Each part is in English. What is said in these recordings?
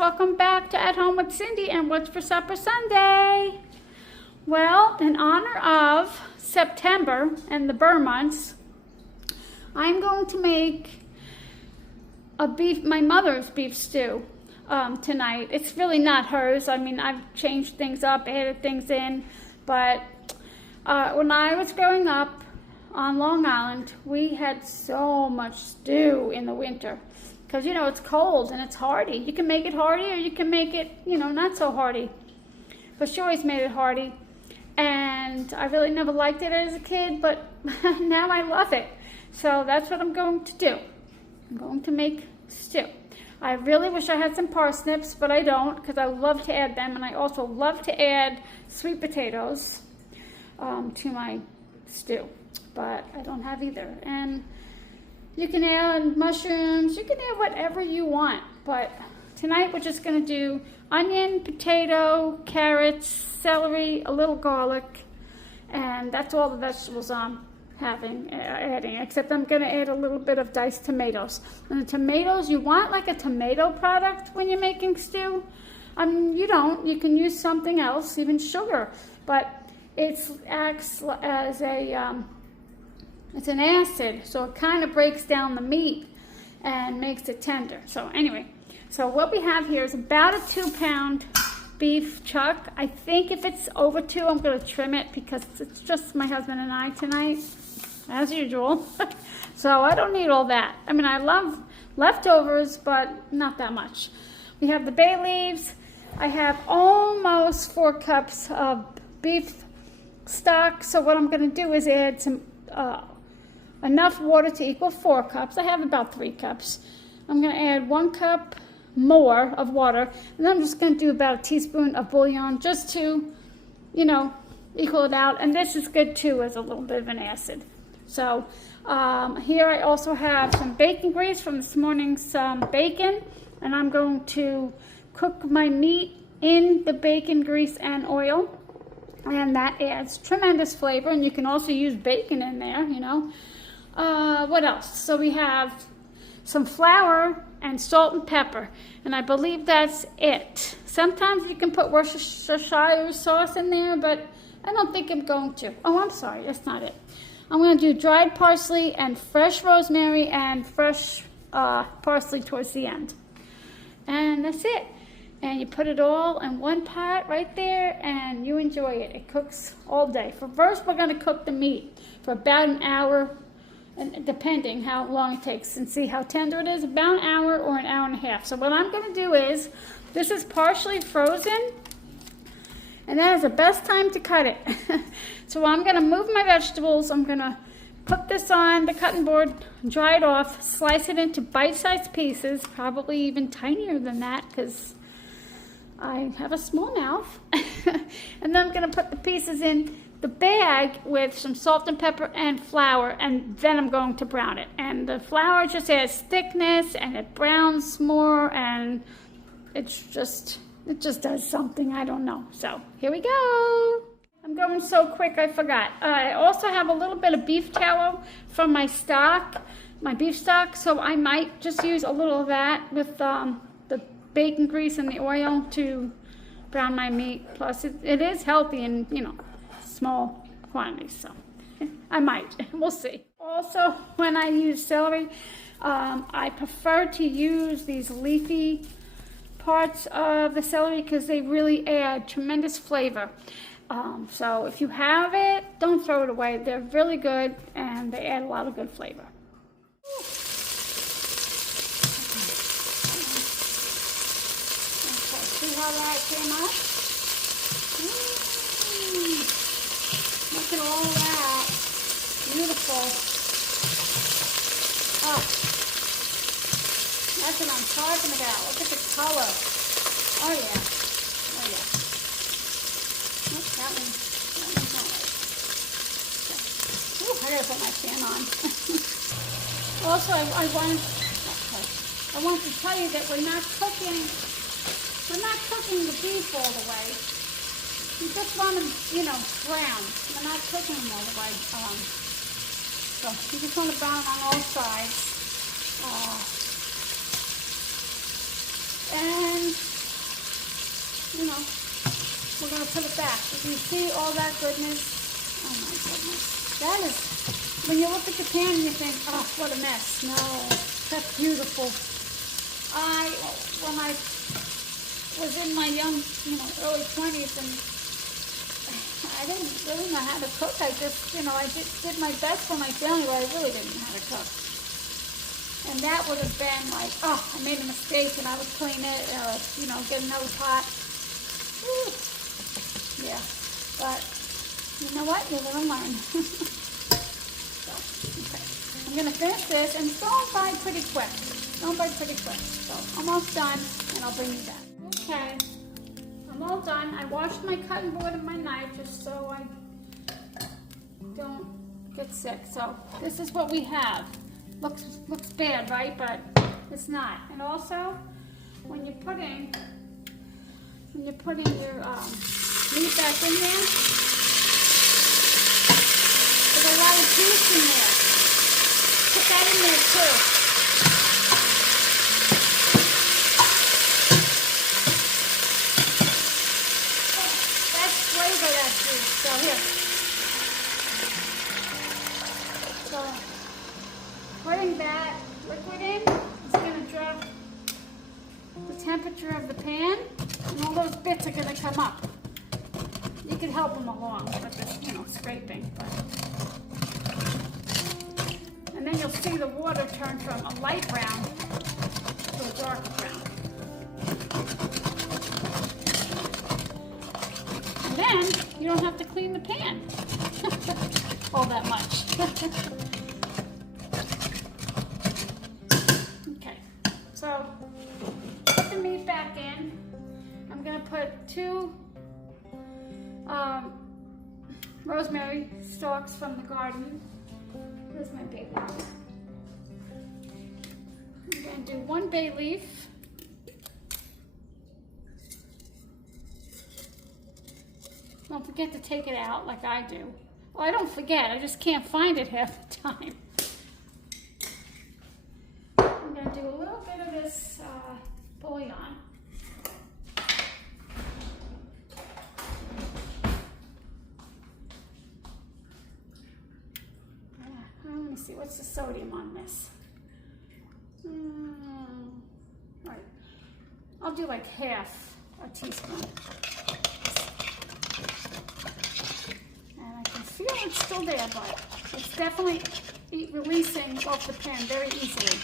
welcome back to At Home with Cindy and What's for Supper Sunday. Well, in honor of September and the Burr months, I'm going to make my mother's beef stew tonight. It's really not hers. I mean, I've changed things up, added things in, but when I was growing up on Long Island, we had so much stew in the winter. Because, you know, it's cold and it's hearty. You can make it hearty or you can make it, you know, not so hearty. But she always made it hearty. And I really never liked it as a kid, but now I love it. So that's what I'm going to do. I'm going to make stew. I really wish I had some parsnips, but I don't because I love to add them. And I also love to add sweet potatoes to my stew. But I don't have either. And you can add mushrooms, you can add whatever you want, but tonight we're just going to do onion, potato, carrots, celery, a little garlic, and that's all the vegetables I'm adding, except I'm going to add a little bit of diced tomatoes. And the tomatoes, you want like a tomato product when you're making stew? You don't, you can use something else, even sugar, but it acts as it's an acid, so it kind of breaks down the meat and makes it tender. So anyway, so what we have here is about a 2-pound beef chuck. I think if it's over 2, I'm going to trim it because it's just my husband and I tonight, as usual. So I don't need all that. I mean, I love leftovers, but not that much. We have the bay leaves. I have almost 4 cups of beef stock. So what I'm going to do is add some enough water to equal 4 cups. I have about 3 cups. I'm going to add 1 cup more of water, and then I'm just going to do about a teaspoon of bouillon just to, you know, equal it out. And this is good too as a little bit of an acid. So here I also have some bacon grease from this morning's bacon, and I'm going to cook my meat in the bacon grease and oil, and that adds tremendous flavor. And you can also use bacon in there, you know. What else? So we have some flour and salt and pepper, and I believe that's it. Sometimes you can put Worcestershire sauce in there, but I don't think I'm going to. Oh, I'm sorry, that's not it. I'm going to do dried parsley and fresh rosemary and fresh parsley towards the end. And that's it. And you put it all in one pot right there, and you enjoy it. It cooks all day. First, we're going to cook the meat for about an hour, and depending how long it takes, and see how tender it is, about an hour or an hour and a half. So what I'm going to do is, this is partially frozen, and that is the best time to cut it. So I'm going to move my vegetables. I'm going to put this on the cutting board, dry it off, slice it into bite-sized pieces, probably even tinier than that because I have a small mouth. And then I'm going to put the pieces in the bag with some salt and pepper and flour, and then I'm going to brown it. And the flour just adds thickness and it browns more, and it just does something, I don't know. So here we go. I'm going so quick I forgot. I also have a little bit of beef tallow from my stock, my beef stock, so I might just use a little of that with the bacon grease and the oil to brown my meat. Plus it is healthy and, you know, small quantities, so I might. We'll see. Also, when I use celery, I prefer to use these leafy parts of the celery because they really add tremendous flavor. So if you have it, don't throw it away. They're really good and they add a lot of good flavor. Okay, see how that came up? Look at all that. Beautiful. Oh, that's what I'm talking about. Look at the color. Oh yeah. Oh yeah. Oops, that one's not right. Okay. Ooh, I gotta put my fan on. Also, I want to tell you that we're not cooking the beef all the way. You just want them, you know, brown. We're not cooking them all the way. So you just want to brown on all sides. And you know, we're going to put it back. You can see all that goodness. Oh my goodness. That is, when you look at the pan and you think, oh, what a mess. No, that's beautiful. When I was in my young, early 20s, and I didn't really know how to cook. I just, I did my best for my family, but I really didn't know how to cook. And that would have been like, oh, I made a mistake and I would clean it, or, get another pot. Whew. Yeah, but you know what? You're going to learn. So, okay. I'm going to finish this, and it's going by pretty quick. So, almost done, and I'll bring you back. Okay, I'm all done. I washed my cutting board and my knife just so I don't get sick. So, this is what we have. Looks bad, right? But it's not. And also, when you're putting your meat back in there, there's a lot of juice in there. Put that in there too. That's flavor, that juice. So here. So putting that liquid in is going to drop the temperature of the pan, and all those bits are going to come up. You can help them along with this, scraping. And then you'll see the water turn from a light brown to a dark brown. And then you don't have to clean the pan all that much. So, put the meat back in. I'm going to put 2 rosemary stalks from the garden. Where's my bay leaf? I'm going to do 1 bay leaf. Don't forget to take it out like I do. Well, I don't forget. I just can't find it half the time. I'm going to do a little bit of this bouillon. Let me see, what's the sodium on this? Right. I'll do like half a teaspoon. And I can feel it's still there, but it's definitely releasing off the pan very easily.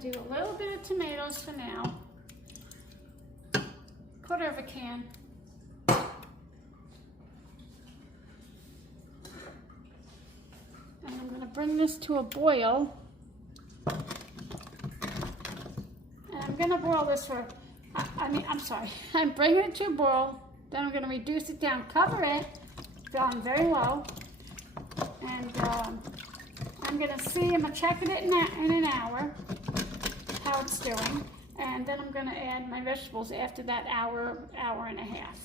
Do a little bit of tomatoes for now, 1/4 of a can. And I'm going to bring this to a boil. And I'm going to boil this for, I'm bringing it to a boil, then I'm going to reduce it down, cover it down very low, and I'm going to see, I'm going to check it in an hour. How it's doing, and then I'm going to add my vegetables after that hour and a half.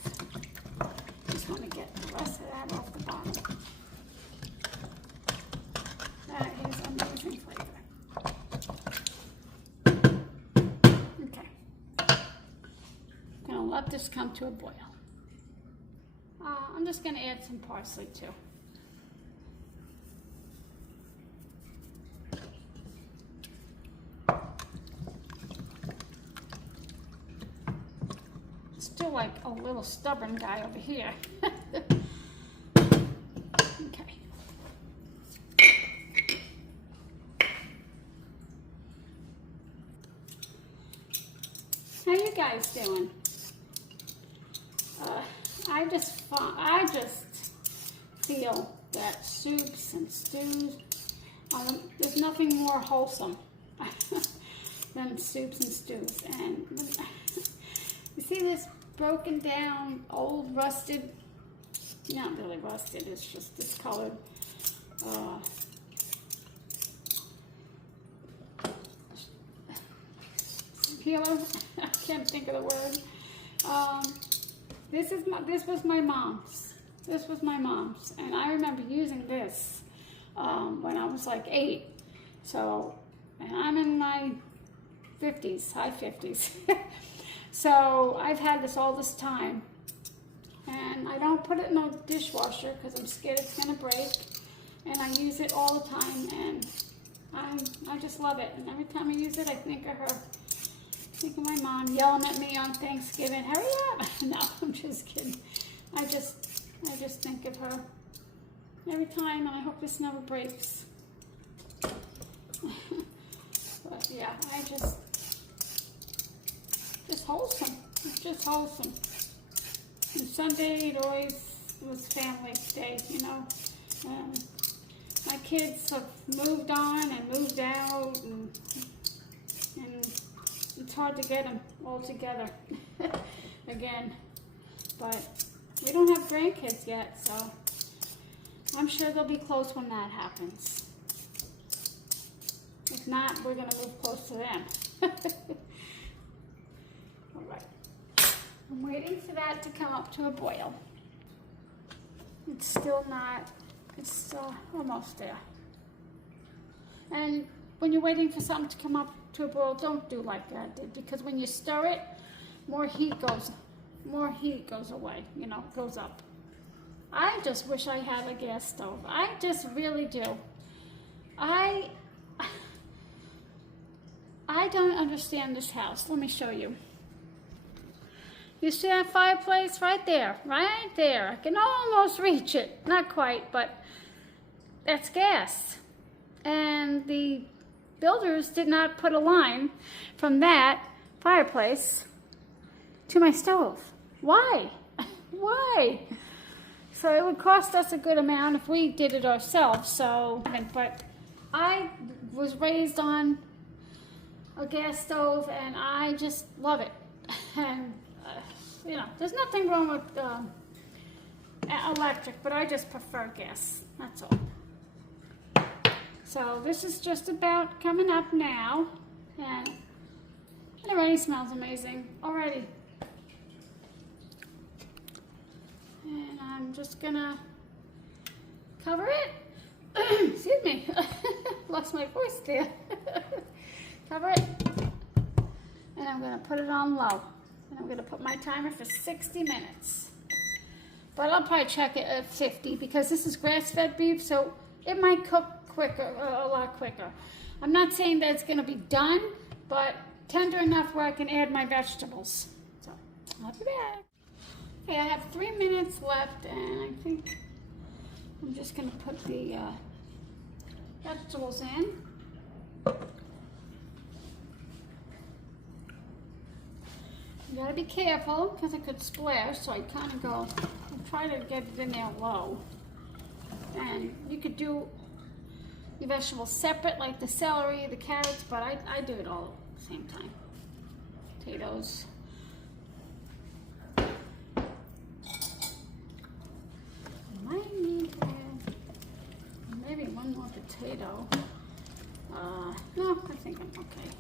Just want to get the rest of that off the bottom. That is amazing flavor. Okay, I'm going to let this come to a boil. I'm just going to add some parsley too. Still like a little stubborn guy over here. Okay. How you guys doing? I just feel that soups and stews, there's nothing more wholesome than soups and stews. And you see this broken down, old, rusted, not really rusted, it's just discolored peeler. I can't think of the word. This was my mom's. This was my mom's, and I remember using this when I was like 8. So, and I'm in my 50s, high 50s. So I've had this all this time, and I don't put it in the dishwasher because I'm scared it's gonna break. And I use it all the time, and I just love it. And every time I use it, I think of her. Think of my mom yelling at me on Thanksgiving, "Hurry up!" No, I'm just kidding. I just think of her every time, and I hope this never breaks. But yeah, just wholesome. It's just wholesome. And Sunday, it was family day, you know. My kids have moved on and moved out, and it's hard to get them all together again. But we don't have grandkids yet, so I'm sure they'll be close when that happens. If not, we're going to move close to them. All right. I'm waiting for that to come up to a boil. It's still not, it's almost there. And when you're waiting for something to come up to a boil, don't do like I did, because when you stir it, more heat goes away, you know, goes up. I just wish I had a gas stove. I just really do. I don't understand this house. Let me show you. You see that fireplace right there, right there. I can almost reach it. Not quite, but that's gas. And the builders did not put a line from that fireplace to my stove. Why? Why? So it would cost us a good amount if we did it ourselves. So, but I was raised on a gas stove, and I just love it. And you know, there's nothing wrong with electric, but I just prefer gas. That's all. So this is just about coming up now, and it already smells amazing already. And I'm just gonna cover it. Excuse me, lost my voice there. Cover it, and I'm gonna put it on low. And I'm gonna put my timer for 60 minutes. But I'll probably check it at 50 because this is grass-fed beef, so it might cook quicker, a lot quicker. I'm not saying that it's gonna be done, but tender enough where I can add my vegetables. So I'll be back. Okay, I have 3 minutes left, and I think I'm just gonna put the vegetables in. You gotta be careful because it could splash, so I kind of go and try to get it in there low. And you could do your vegetables separate, like the celery, the carrots, but I do it all at the same time. Potatoes. I might need to add maybe one more potato. No, I think I'm okay.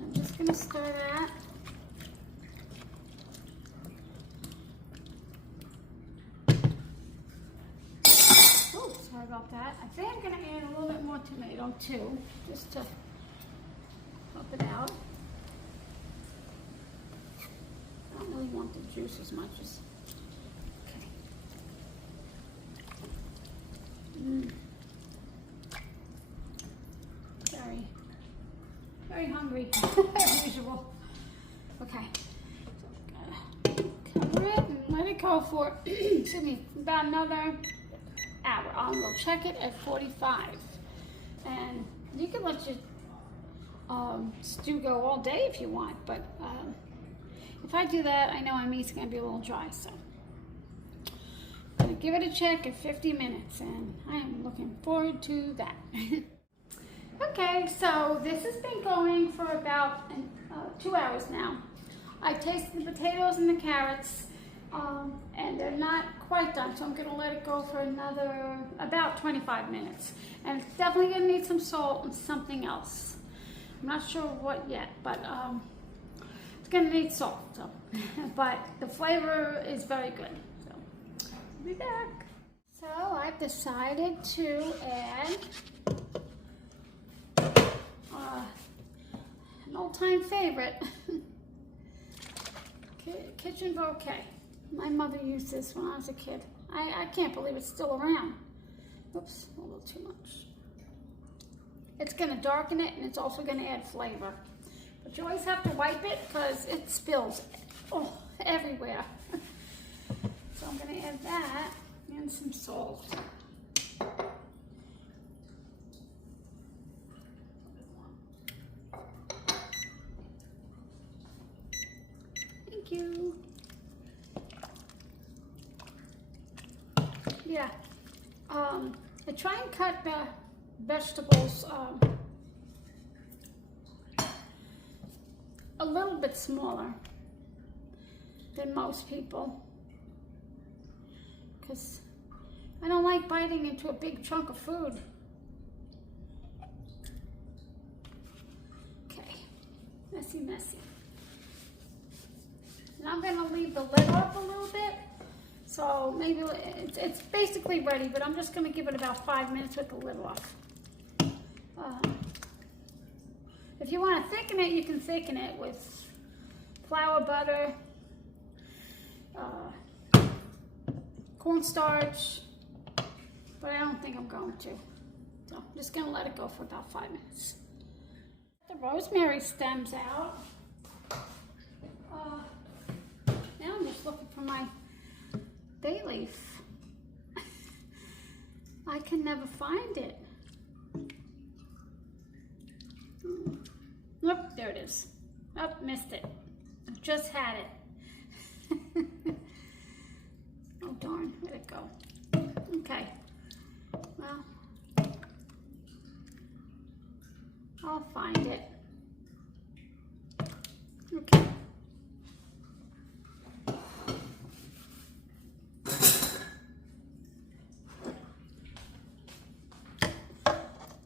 I'm just gonna stir that. Oh, sorry about that. I think I'm gonna add a little bit more tomato too, just to help it out. I don't really want the juice as much as. Okay. Very hungry, as usual. Okay, so cover it and let it go for, excuse me, about another hour. I'll check it at 45. And you can let your stew go all day if you want, but if I do that, I know my meat's gonna be a little dry, so. I'm gonna give it a check at 50 minutes, and I am looking forward to that. Okay, so this has been going for about 2 hours now. I tasted the potatoes and the carrots, and they're not quite done, so I'm going to let it go for another about 25 minutes. And it's definitely going to need some salt and something else. I'm not sure what yet, but it's going to need salt. So. But the flavor is very good. So I'll be back. So I've decided to add an old-time favorite, kitchen bouquet. My mother used this when I was a kid. I can't believe it's still around. Oops, a little too much. It's going to darken it, and it's also going to add flavor. But you always have to wipe it because it spills everywhere. So I'm going to add that and some salt. Thank you. Yeah. I try and cut the vegetables a little bit smaller than most people, because I don't like biting into a big chunk of food. Okay, messy. And I'm gonna leave the lid up a little bit. So maybe it's basically ready, but I'm just going to give it about 5 minutes with the lid off. If you want to thicken it, you can thicken it with flour, butter, cornstarch, but I don't think I'm going to. So I'm just going to let it go for about 5 minutes. The rosemary stems out. Now I'm just looking for my bay leaf. I can never find it. Look, there it is. Oh, missed it. I just had it. Oh darn, where'd it go? Okay. Well, I'll find it. Okay.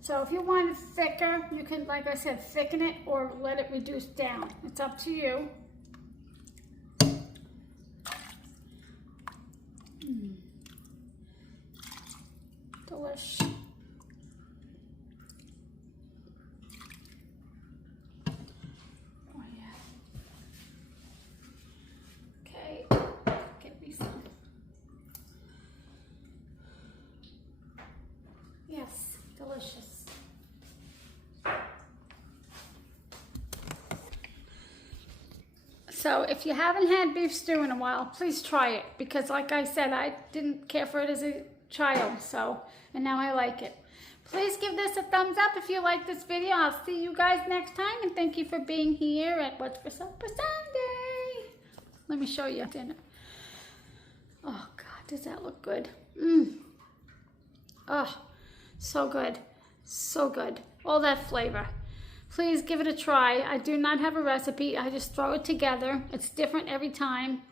So if you want it thicker, you can, like I said, thicken it or let it reduce down. It's up to you. Delish. Oh yeah. Okay, get me some. Yes, delicious. So if you haven't had beef stew in a while, please try it, because like I said, I didn't care for it as a child, and now I like it. Please give this a thumbs up if you like this video. I'll see you guys next time, and thank you for being here at What's for Supper Sunday. Let me show you dinner. Oh God, does that look good? Oh, so good, so good. All that flavor. Please give it a try. I do not have a recipe. I just throw it together. It's different every time.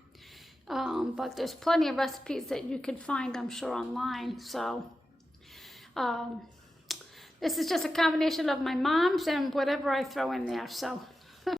But there's plenty of recipes that you could find, I'm sure, online. So this is just a combination of my mom's and whatever I throw in there. So